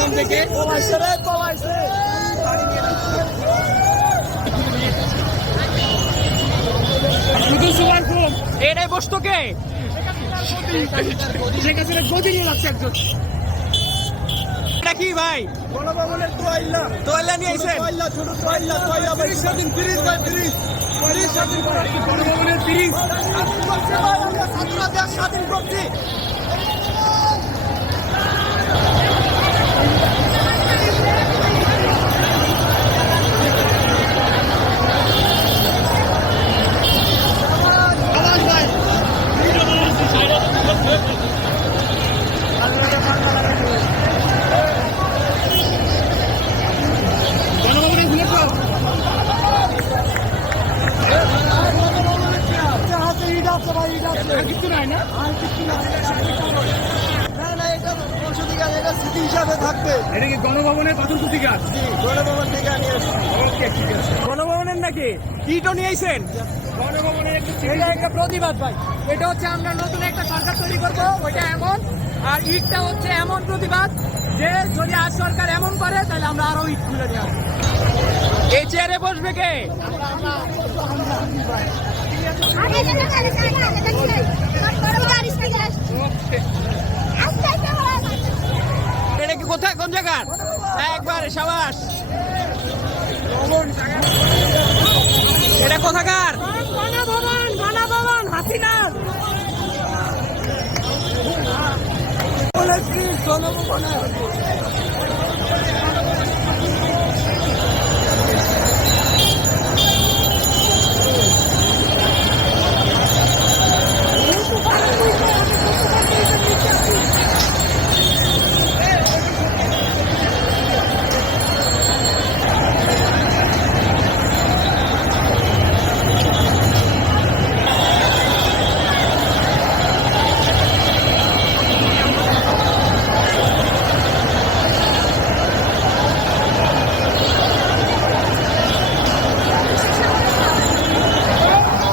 গণভবন থেকে শুধু super phone এটাই বসতো কে শেখ হাসিনা গদি নিয়ে যাচ্ছে একজন। এটা কি ভাই গণভবনের তোয়াইল্লা তোয়াল্লা নিয়ে আইছেন ছোট তোয়াইল্লা ভাই 30 স্বাধীন 30 ভাই 30 স্বাধীন গণভবনের 30 আমরা ছাত্ররা দেশ স্বাধীন করছি। গণভবনের খুলে তো হাতে ইট আছে ভাই, ইট আছে। আর কিছু নাই না আর কিছু না। না না, এটা সংশোধিকার, এটা স্মৃতি হিসাবে থাকবে। এটা কি গণভবনের পাথর প্রতিকার জি, গণভবন থেকে নিয়ে এসেছি। ওকে ঠিক আছে গণভবনের নাকি ইটও নিয়ে আইছেন গণভবনের এটা একটা প্রতিবাদ ভাই। এটা হচ্ছে আমরা নতুন একটা সরকার তৈরি করবো, ওইটা এমন। আর ইটটা হচ্ছে এমন প্রতিবাদ যে যদি আজ সরকার এমন করে তাহলে আমরা আরো ইট তুলে নিয়ে আসবো। এই চেয়ারে বসবে কে এটা কি কোথায় কোন জায়গার একবার সাবাস এটা কোথাকার গণভবন, গণভবন, হাসিনা। গণভবনে